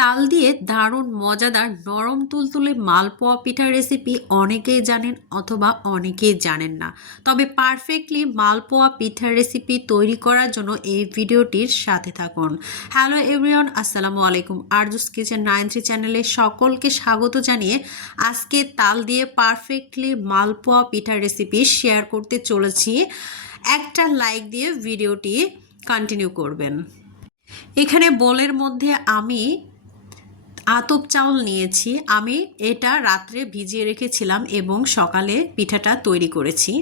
তাল দিয়ে দারুণ মজাদার নরম তুলতুলে মালপোয়া পিঠার রেসিপি অনেকেই জানেন অথবা অনেকেই জানেন না। তবে পারফেক্টলি মালপোয়া পিঠার রেসিপি তৈরি করার জন্য এই ভিডিওটির সাথে থাকুন। হ্যালো এভরিওয়ান, আসসালামু আলাইকুম। আরজুস কিচেন 93 চ্যানেলে সকলকে স্বাগত জানিয়ে আজকে তাল দিয়ে পারফেক্টলি মালপোয়া পিঠার রেসিপি শেয়ার করতে চলেছি। একটা লাইক দিয়ে ভিডিওটি কন্টিনিউ করবেন। এখানে বোলের মধ্যে আমি আতপ চাউল নিয়েছি। আমি এটা রাত্রে ভিজিয়ে রেখেছিলাম এবং সকালে পিঠাটা তৈরি করেছি।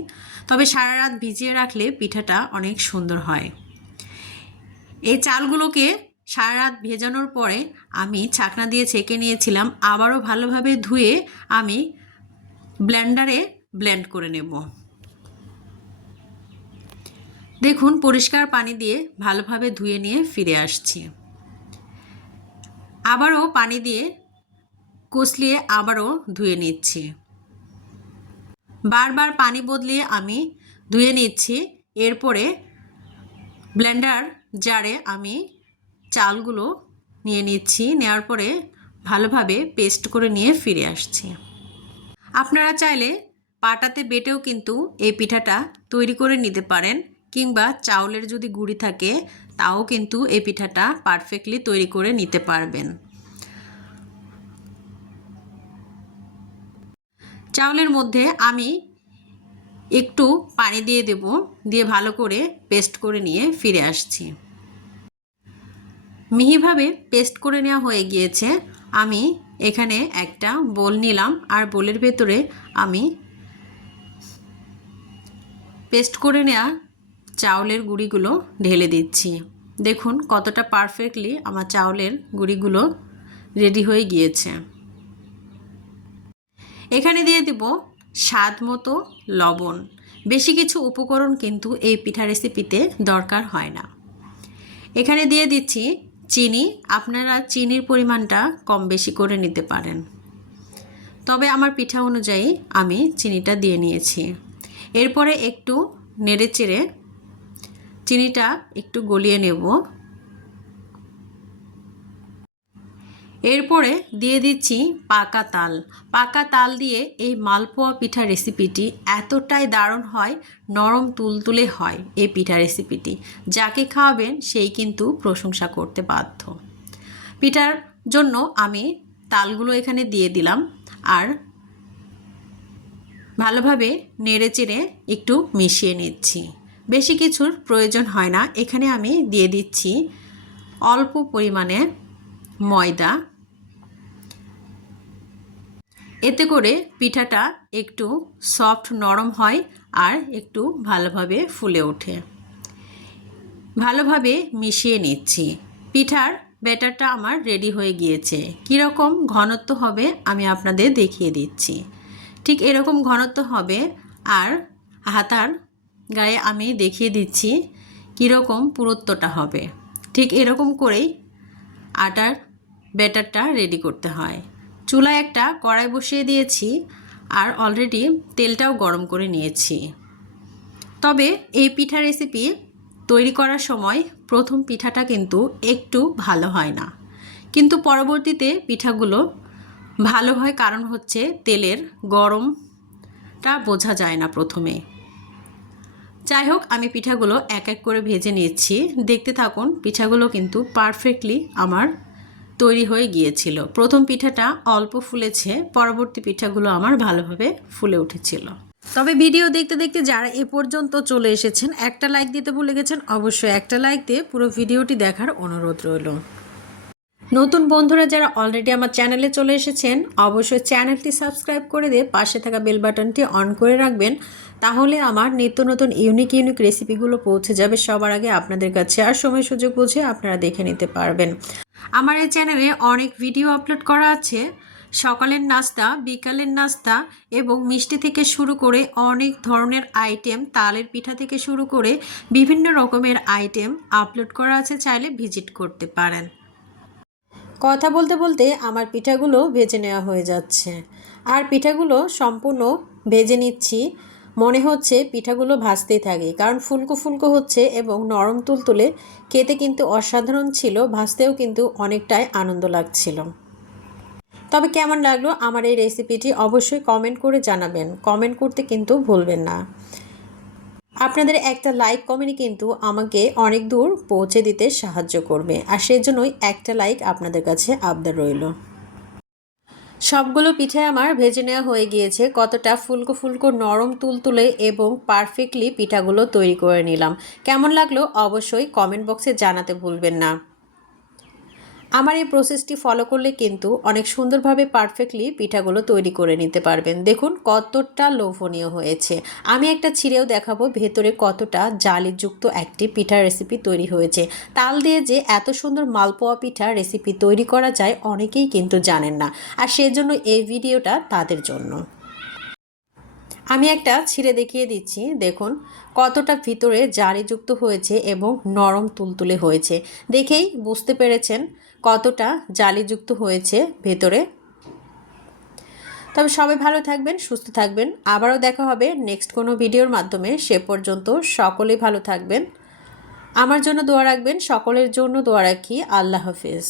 তবে সারা রাত ভিজিয়ে রাখলে পিঠাটা অনেক সুন্দর হয়। এই চালগুলোকে সারা রাত ভেজানোর পরে আমি ছাকনা দিয়ে ছেঁকে নিয়েছিলাম। আবারও ভালোভাবে ধুয়ে আমি ব্লেন্ডারে ব্লেন্ড করে নেব। দেখুন, পরিষ্কার পানি দিয়ে ভালোভাবে ধুয়ে নিয়ে ফিরে আসছি। আবারও পানি দিয়ে কষলিয়ে আবারও ধুয়ে নিচ্ছি। বারবার পানি বদলিয়ে আমি ধুয়ে নিচ্ছি। এরপরে ব্লেন্ডার জারে আমি চালগুলো নিয়ে নিচ্ছি। নেওয়ার পরে ভালোভাবে পেস্ট করে নিয়ে ফিরে আসছি। আপনারা চাইলে পাটাতে বেটেও কিন্তু এই পিঠাটা তৈরি করে নিতে পারেন, কিংবা চাউলের যদি গুঁড়ি থাকে তাও কিন্তু এই পিঠাটা পারফেক্টলি তৈরি করে নিতে পারবেন। চাউলের মধ্যে আমি একটু পানি দিয়ে দেব, দিয়ে ভালো করে পেস্ট করে নিয়ে ফিরে আসছি। মিহিভাবে পেস্ট করে নেওয়া হয়ে গিয়েছে। আমি এখানে একটা বোল নিলাম আর বোলের ভেতরে আমি পেস্ট করে নেওয়া চাউলের গুঁড়িগুলো ঢেলে দিচ্ছি। দেখুন কতটা পারফেক্টলি আমার চাউলের গুঁড়িগুলো রেডি হয়ে গিয়েছে। এখানে দিয়ে দেব স্বাদ মতো লবণ। বেশি কিছু উপকরণ কিন্তু এই পিঠা রেসিপিতে দরকার হয় না। এখানে দিয়ে দিচ্ছি চিনি। আপনারা চিনির পরিমাণটা কম বেশি করে নিতে পারেন, তবে আমার পিঠা অনুযায়ী আমি চিনিটা দিয়ে নিয়েছি। এরপরে একটু নেড়েচেড়ে চিনিটা একটু গলিয়ে নেব। এরপরে দিয়ে দিচ্ছি পাকা তাল। পাকা তাল দিয়ে এই মালপোয়া পিঠা রেসিপিটি এতটাই দারুণ হয়, নরম তুলতুলে হয় এই পিঠা রেসিপিটি। যাকে খাওয়াবেন সেই কিন্তু প্রশংসা করতে বাধ্য। পিঠার জন্য আমি তালগুলো এখানে দিয়ে দিলাম আর ভালোভাবে নেড়েচেড়ে একটু মিশিয়ে নিচ্ছি। বেশি কিছুর প্রয়োজন হয় না। এখানে আমি দিয়ে দিচ্ছি অল্প পরিমাণে ময়দা। এতে করে পিঠাটা একটু সফট নরম হয় আর একটু ভালোভাবে ফুলে ওঠে। ভালোভাবে মিশিয়ে নিচ্ছি। পিঠার ব্যাটারটা আমার রেডি হয়ে গিয়েছে। কীরকম ঘনত্ব হবে আমি আপনাদের দেখিয়ে দিচ্ছি। ঠিক এরকম ঘনত্ব হবে। আর হাতার গায়ে আমি দেখিয়ে দিচ্ছি কীরকম পুরুত্বটা হবে। ঠিক এরকম করেই আটার ব্যাটারটা রেডি করতে হয়। চুলায় একটা কড়াই বসিয়ে দিয়েছি আর অলরেডি তেলটাও গরম করে নিয়েছি। তবে এই পিঠা রেসিপি তৈরি করার সময় প্রথম পিঠাটা কিন্তু একটু ভালো হয় না, কিন্তু পরবর্তীতে পিঠাগুলো ভালো হয়। কারণ হচ্ছে তেলের গরমটা বোঝা যায় না প্রথমে। যাই হোক, আমি পিঠাগুলো এক এক করে ভেজে নিচ্ছি। দেখতে থাকুন। পিঠাগুলো কিন্তু পারফেক্টলি আমার তৈরি হয়ে গিয়েছিল। প্রথম পিঠাটা অল্প ফুলেছে, পরবর্তী পিঠাগুলো আমার ভালোভাবে ফুলে উঠেছিল। তবে ভিডিও দেখতে দেখতে যারা এ পর্যন্ত চলে এসেছেন, একটা লাইক দিতে ভুলে গেছেন, অবশ্যই একটা লাইক দিয়ে পুরো ভিডিওটি দেখার অনুরোধ রইল। নতুন বন্ধুরা যারা অলরেডি আমার চ্যানেলে চলে এসেছেন, অবশ্যই চ্যানেলটি সাবস্ক্রাইব করে দিয়ে পাশে থাকা বেল বাটনটি অন করে রাখবেন। তাহলে আমার নিত্য নতুন ইউনিক রেসিপিগুলো পৌঁছে যাবে সবার আগে আপনাদের কাছে। আর সময় সুযোগ বুঝে আপনারা দেখে নিতে পারবেন। আমার এই চ্যানেলে অনেক ভিডিও আপলোড করা আছে। সকালের নাস্তা, বিকালের নাস্তা এবং মিষ্টি থেকে শুরু করে অনেক ধরনের আইটেম, তালের পিঠা থেকে শুরু করে বিভিন্ন রকমের আইটেম আপলোড করা আছে। চাইলে ভিজিট করতে পারেন। কথা বলতে বলতে আমার পিঠাগুলো ভেজে নেওয়া হয়ে যাচ্ছে। আর পিঠাগুলো সম্পূর্ণ ভেজে নিচ্ছি মনে হচ্ছে পিঠাগুলো ভাজতেই থাকে, কারণ ফুলকো ফুলকো হচ্ছে এবং নরম তুলতুলে, খেতে কিন্তু অসাধারণ ছিল, ভাজতেও কিন্তু অনেকটাই আনন্দ লাগছিল। তবে কেমন লাগলো আমার এই রেসিপিটি অবশ্যই কমেন্ট করে জানাবেন, কমেন্ট করতে কিন্তু ভুলবেন না। আপনাদের একটা লাইক কমেন্টই কিন্তু আমাকে অনেক দূর পৌঁছে দিতে সাহায্য করবে, আর সেজন্যই একটা লাইক আপনাদের কাছে আবদার রইল। সবগুলো পিঠে আমার ভেজে নেওয়া হয়ে গিয়েছে, কতটা ফুলকো ফুলকো নরম তুলতুলে এবং পারফেক্টলি পিঠাগুলো তৈরি করে নিলাম। কেমন লাগলো অবশ্যই কমেন্ট বক্সে জানাতে ভুলবেন না। আমার এই প্রসেসটি ফলো করলে কিন্তু অনেক সুন্দরভাবে পারফেক্টলি পিঠাগুলো তৈরি করে নিতে পারবেন। দেখুন কতটা লোভনীয় হয়েছে। আমি একটা ছিঁড়েও দেখাবো ভেতরে কতটা জালিযুক্ত একটি পিঠার রেসিপি তৈরি হয়েছে। তাল দিয়ে যে এত সুন্দর মালপোয়া পিঠার রেসিপি তৈরি করা যায় অনেকেই কিন্তু জানেন না, আর সেজন্য এই ভিডিওটা তাদের জন্য। আমি একটা ছিঁড়ে দেখিয়ে দিচ্ছি, দেখুন কতটা ভিতরে জালিযুক্ত হয়েছে এবং নরম তুলতুলে হয়েছে। দেখেই বুঝতে পেরেছেন কতটা জালিযুক্ত হয়েছে ভেতরে। তবে সবাই ভালো থাকবেন, সুস্থ থাকবেন। আবারও দেখা হবে নেক্সট কোনো ভিডিওর মাধ্যমে। সে পর্যন্ত সকলেই ভালো থাকবেন। আমার জন্য দোয়া রাখবেন, সকলের জন্য দোয়া রাখি। আল্লাহ হাফেজ।